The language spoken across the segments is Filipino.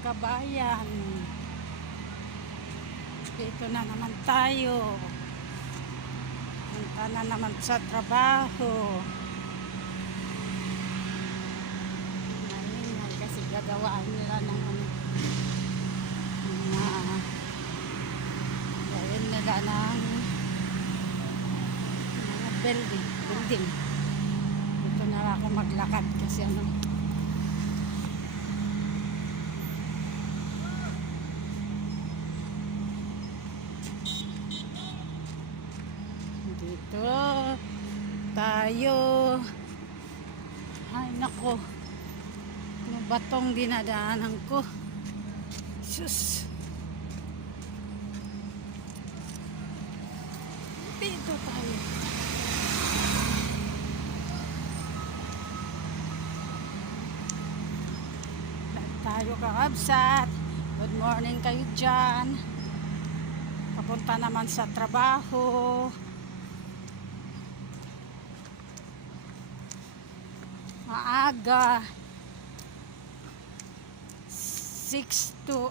kabayan, dito na naman tayo. Punta na naman sa trabaho. Ngayon kasi gagawaan nila ng gawin nila ng mga building. Dito na ako maglakad kasi dito tayo. Ay nako, yung batong dinadaanan ko, sus, dito tayo. Tayo kakabsat. Good morning kayo dyan. Papunta naman sa trabaho. Maaga 6 to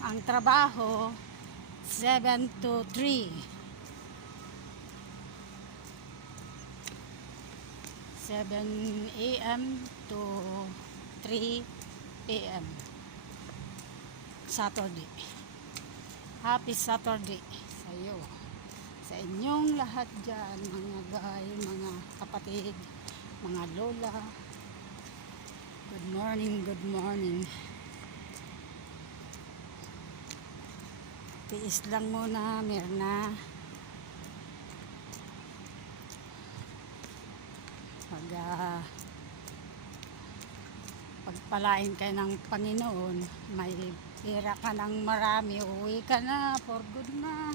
ang trabaho 7 to 3 7 a.m. to 3 p.m. Saturday. Happy Saturday sa iyo, sa inyong lahat dyan, mga guy, mga kapatid, mga lola. Good morning, good morning. Tiis lang muna, Mirna. Pagpalain kayo ng Panginoon, may pera ka ng marami, uwi ka na, for good na.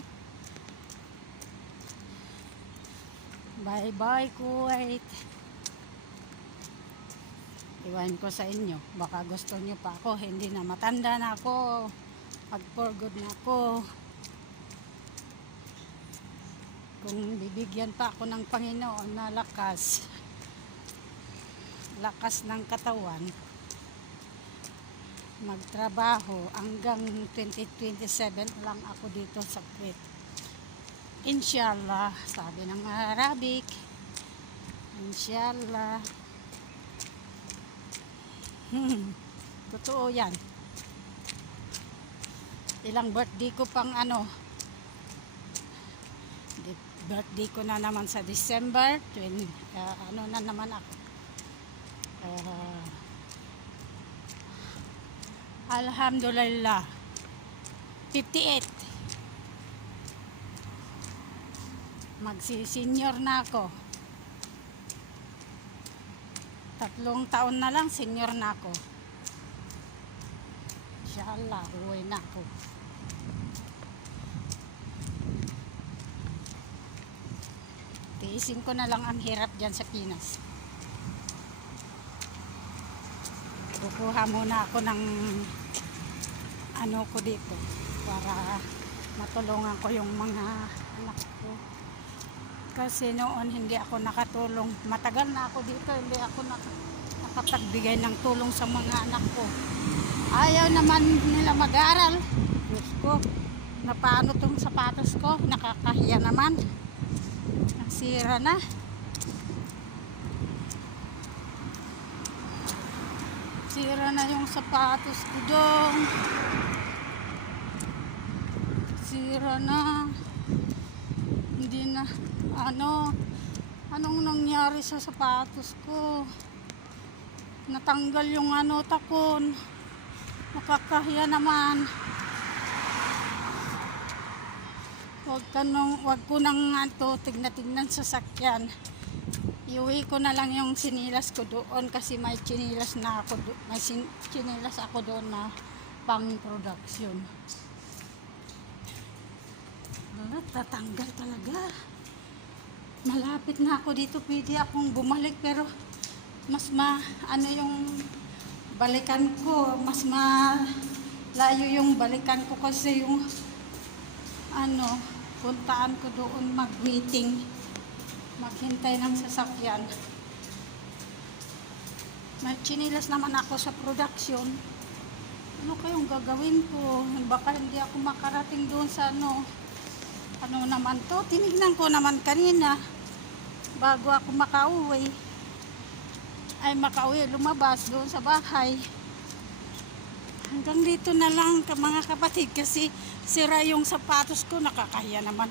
Bye bye Kuwait. Iwan ko sa inyo, baka gusto nyo pa ako, hindi na, matanda na ako, pag for good na ako. Kung bibigyan pa ako ng Panginoon na lakas ng katawan, magtrabaho hanggang 2027 lang ako dito sa Kuwait. Inshallah, sabi ng Arabic. Inshallah. Totoo yan. Ilang birthday ko pang birthday ko na naman sa December 20, na naman ako. Alhamdulillah 58. Magsi-senior na ako. 3 taon na lang senior na ako. Inshallah uwi na ako. Tiisin ko na lang ang hirap dyan sa Pinas. Kukuha muna ako ng ko dito para matulungan ko yung mga anak ko. Kasi noon hindi ako nakatulong. Matagal na ako dito, hindi ako nakapagbigay ng tulong sa mga anak ko. Ayaw naman nila mag-aral. Diyos ko, na paano tong sapatos ko? Nakakahiya naman. Nasira na. Sira na yung sapatos ko dong. Sira na. Hindi na anong nangyari sa sapatos ko? Natanggal yung takon. Nakakahiya naman. Wag ko nang tignan sa sakyan. Iuwi ko na lang yung sinilas ko doon kasi may sinilas ako doon na pang production. Tatanggal talaga. Malapit na ako dito, pwede akong bumalik pero mas yung balikan ko, mas malayo yung balikan ko kasi yung puntaan ko doon maghintay ng sasakyan. May chinilas naman ako sa production. Ano kayong gagawin ko? Baka hindi ako makarating doon sa ano. Ano naman to? Tinignan ko naman kanina bago ako makauwi. Makauwi, lumabas doon sa bahay. Hanggang dito na lang mga kapatid kasi sira yung sapatos ko, nakakahiya naman.